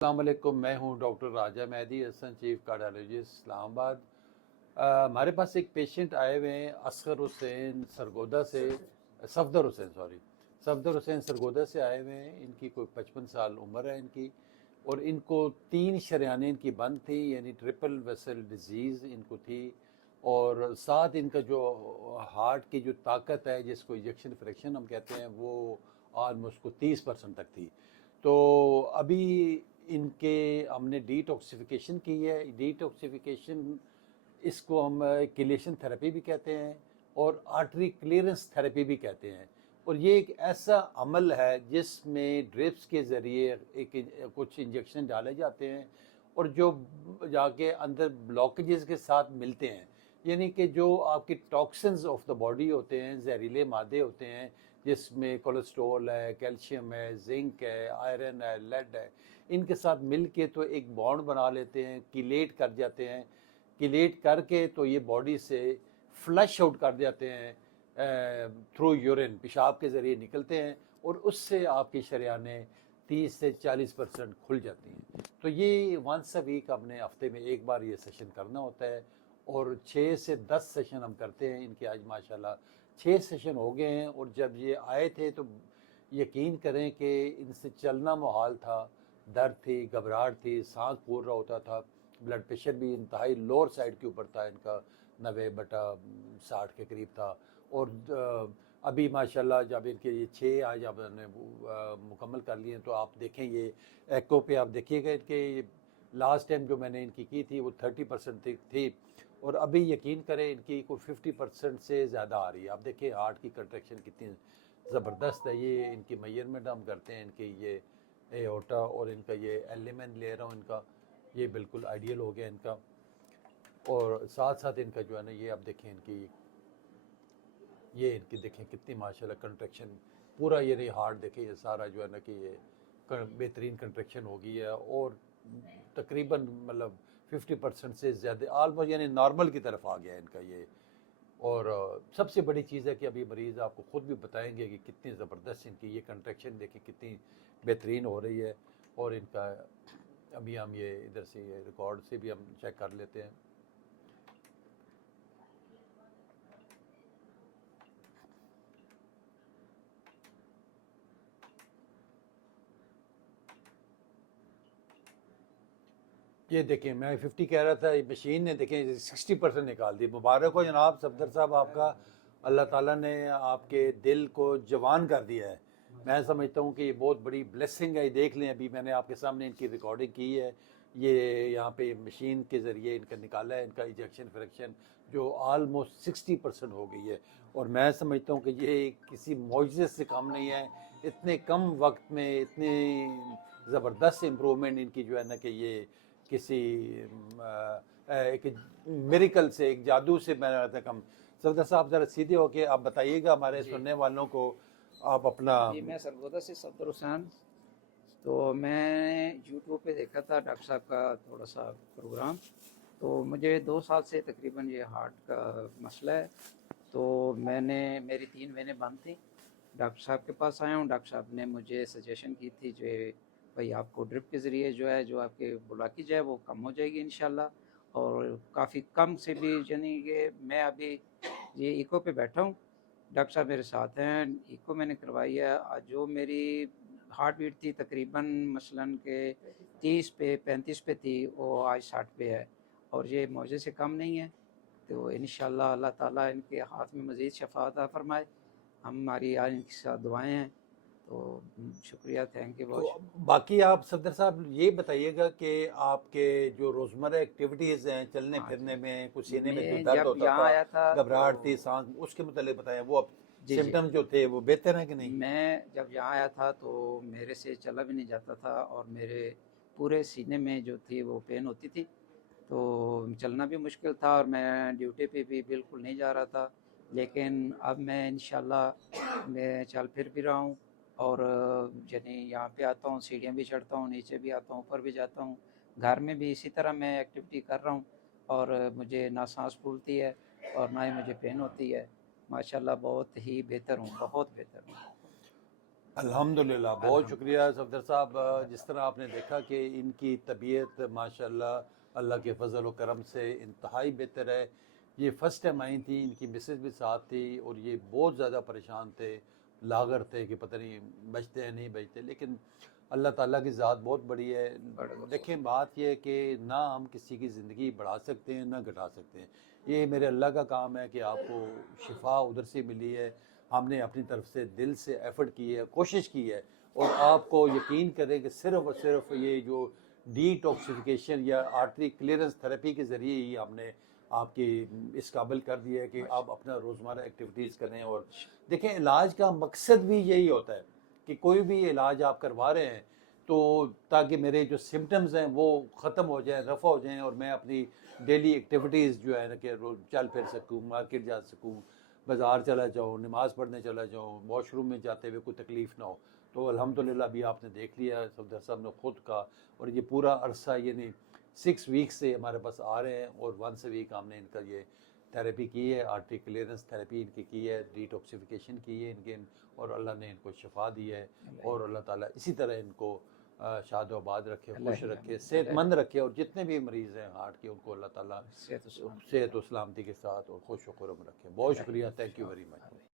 अस्सलाम वालेकुम। मैं हूं डॉक्टर राजा मेहदी हसन, चीफ कार्डियोलॉजिस्ट इस्लामाबाद। हमारे पास एक पेशेंट आए हुए हैं असगर हुसैन सरगोदा से, सफदर हुसैन सॉरी, सफदर हुसैन सरगोदा से आए हुए हैं। इनकी कोई 55 साल उम्र है इनकी, और इनको 3 शरेयानें इनकी बंद थी, यानी ट्रिपल वेसल डिजीज़ इनको थी। और साथ इनका जो हार्ट की जो ताकत है, जिसको इजेक्शन फ्रैक्शन हम कहते हैं, वो ऑलमोस्ट को 30% तक थी। तो अभी इनके हमने डिटॉक्सिफिकेशन की है। डिटॉक्सिफिकेशन इसको हम किलेशन थेरेपी भी कहते हैं और आर्टरी क्लियरेंस थेरेपी भी कहते हैं। और ये एक ऐसा अमल है जिसमें ड्रिप्स के ज़रिए एक कुछ इंजेक्शन डाले जाते हैं, और जो जाके अंदर ब्लॉकेजेस के साथ मिलते हैं, यानी कि जो आपके टॉक्सिन्स ऑफ द बॉडी होते हैं, जहरीले मादे होते हैं, जिसमें कोलेस्ट्रॉल है, कैल्शियम है, जिंक है, आयरन है, लेड है, इनके साथ मिल के तो एक बॉन्ड बना लेते हैं, किलेट कर जाते हैं। किलेट करके तो ये बॉडी से फ्लश आउट कर जाते हैं थ्रू यूरिन, पेशाब के ज़रिए निकलते हैं, और उससे आपकी शरेयानें 30 से 40% खुल जाती हैं। तो ये वंस अ वीक अपने हफ्ते में एक बार ये सेशन करना होता है, और 6 से 10 सेशन हम करते हैं इनके। आज माशाल्लाह 6 सेशन हो गए हैं। और जब ये आए थे तो यकीन करें कि इनसे चलना मुहाल था, दर्द थी, घबराहट थी, सांस फूल रहा होता था, ब्लड प्रेशर भी इंतहाई लोअर साइड के ऊपर था इनका, 90/60 के करीब था। और अभी माशाल्लाह जब इनके ये 6 आज अब हमने मुकम्मल कर लिए हैं, तो आप देखें ये एको पे आप देखिएगा इनके लास्ट टाइम जो मैंने इनकी की थी वो 30% थी, और अभी यकीन करें इनकी कोई 50% से ज़्यादा आ रही है। आप देखिए हार्ट की कंट्रैक्शन कितनी ज़बरदस्त है। ये इनकी मेजरमेंट हम करते हैं, इनकी ये एओर्टा और इनका ये एलिमेंट ले रहा हूँ इनका, ये बिल्कुल आइडियल हो गया इनका। और साथ साथ इनका जो है ना, ये आप देखें इनकी, ये इनकी देखें कितनी माशाल्लाह कंट्रैक्शन, पूरा ये नहीं हार्ट देखें, ये सारा जो है ना कि ये बेहतरीन कंट्रैक्शन हो गई है। और तकरीबन मतलब 50% से ज़्यादा आलमोस्ट यानी नॉर्मल की तरफ आ गया है इनका ये। और सबसे बड़ी चीज़ है कि अभी मरीज़ आपको ख़ुद भी बताएंगे कि कितनी ज़बरदस्त इनकी ये कंट्रैक्शन देखें कितनी बेहतरीन हो रही है। और इनका अभी हम ये इधर से ये रिकॉर्ड से भी हम चेक कर लेते हैं। ये देखें, मैं 50 कह रहा था, मशीन ने देखें 60% निकाल दी। मुबारक हो जनाब सफदर साहब, आपका अल्लाह ताला ने आपके दिल को जवान कर दिया है। मैं समझता हूँ कि ये बहुत बड़ी ब्लेसिंग है। ये देख लें, अभी मैंने आपके सामने इनकी रिकॉर्डिंग की है। ये यहाँ पे मशीन के ज़रिए इनका निकाला है, इनका इजेक्शन फ्रैक्शन जो ऑलमोस्ट 60% हो गई है। और मैं समझता हूँ कि ये किसी मौजज़े से कम नहीं है। इतने कम वक्त में इतनी ज़बरदस्त इम्प्रूवमेंट इनकी जो है ना कि ये किसी एक मेरिकल से, एक जादू से मैं रहता कम। सफदर साहब ज़रा सीधे होके आप बताइएगा हमारे जी सुनने वालों को, आप अपना। जी, मैं सरगोदा से सफदर हुसैन। तो मैंने यूट्यूब पे देखा था डॉक्टर साहब का थोड़ा सा प्रोग्राम। तो मुझे 2 साल से तकरीबन ये हार्ट का मसला है। तो मेरी 3 महीने बंद थी। डॉक्टर साहब के पास आया हूँ। डॉक्टर साहब ने मुझे सजेशन की थी जो भाई आपको ड्रिप के ज़रिए जो है जो आपके ब्लॉकेज है वो कम हो जाएगी इंशाल्लाह। और काफ़ी कम से भी यानी कि मैं अभी ये इको पे बैठा हूँ। डॉक्टर साहब मेरे साथ हैं। इको मैंने करवाई है। आज जो मेरी हार्ट बीट थी तकरीबन मसलन के 30 पे 35 पे थी, वो आज 60 पे है, और ये मौजे से कम नहीं है। तो इंशाल्लाह अल्लाह ताला इनके हाथ में मज़ीद शफ़ा अता फ़रमाए। हमारी आज इनके साथ दुआएं हैं। तो शुक्रिया, थैंक यू बहुत। तो बाकी आप सफदर साहब ये बताइएगा कि आपके जो रोज़मर्रा एक्टिविटीज़ हैं, चलने हाँ फिरने जी, में कुछ सीने में जो मैं दर्द जब होता यहाँ था, आया था तो घबराहट थी, सांस, उसके मतलब बताएं, वो अब जी जी, सिम्टम्स जो थे वो बेहतर हैं कि नहीं? मैं जब यहाँ आया था तो मेरे से चला भी नहीं जाता था, और मेरे पूरे सीने में जो थी वो पेन होती थी। तो चलना भी मुश्किल था, और मैं ड्यूटी पे भी बिल्कुल नहीं जा रहा था। लेकिन अब मैं इंशाल्लाह मैं चल फिर भी रहा हूँ। और यानी यहाँ पे आता हूँ, सीढ़ियाँ भी चढ़ता हूँ, नीचे भी आता हूँ, ऊपर भी जाता हूँ। घर में भी इसी तरह मैं एक्टिविटी कर रहा हूँ। और मुझे ना सांस फूलती है और ना ही मुझे पेन होती है। माशाल्लाह बहुत ही बेहतर हूँ, बहुत बेहतर हूँ। अल्हम्दुलिल्लाह, बहुत शुक्रिया सफदर साहब। जिस तरह आपने देखा कि इनकी तबीयत माशाल्लाह अल्लाह के फजल व करम से इंतहाई बेहतर है। ये फ़र्स्ट टाइम आई थी, इनकी मिसेस भी साथ थी और ये बहुत ज़्यादा परेशान थे, लागर थे कि पता नहीं बचते हैं नहीं बचते, लेकिन अल्लाह ताला की ज़ात बहुत बड़ी है। देखें, बात यह है कि ना हम किसी की ज़िंदगी बढ़ा सकते हैं ना घटा सकते हैं। ये मेरे अल्लाह का काम है कि आपको शिफा उधर से मिली है। हमने अपनी तरफ से दिल से एफर्ट की है, कोशिश की है, और आपको यकीन करें कि सिर्फ़ और सिर्फ ये जो डिटॉक्सिफिकेशन या आर्टरी क्लियरेंस थेरेपी के ज़रिए ही हमने आपकी इस काबिल कर दिया है कि आप अपना रोज़मर्रा एक्टिविटीज़ करें। और देखें, इलाज का मकसद भी यही होता है कि कोई भी इलाज आप करवा रहे हैं तो ताकि मेरे जो सिम्टम्स हैं वो ख़त्म हो जाएं, रफ़ा हो जाएं, और मैं अपनी डेली एक्टिविटीज़ जो है ना कि रोज़ चल फिर सकूँ, मार्केट जा सकूँ, बाज़ार चला जाऊँ, नमाज़ पढ़ने चला जाऊँ, वॉशरूम में जाते हुए कोई तकलीफ़ ना हो। तो अल्हम्दुलिल्लाह अभी आपने देख लिया सफदर साहब ने ख़ुद का, और ये पूरा अरसा यानी 6 वीक से हमारे पास आ रहे हैं और वंस अ वीक हमने इनका ये थेरेपी की है, आर्टरी क्लियरेंस थेरेपी इनकी की है, डिटॉक्सिफिकेशन की है इनके, और अल्लाह ने इनको शिफा दी है। और अल्लाह ताला इसी तरह इनको शाद आबाद रखे, खुश रखे, सेहतमंद रखे, और जितने भी मरीज़ हैं हार्ट के उनको अल्लाह ताला सेहत व सलामती के साथ और खुश व खुर्रम रखे। बहुत शुक्रिया, थैंक यू वेरी मच।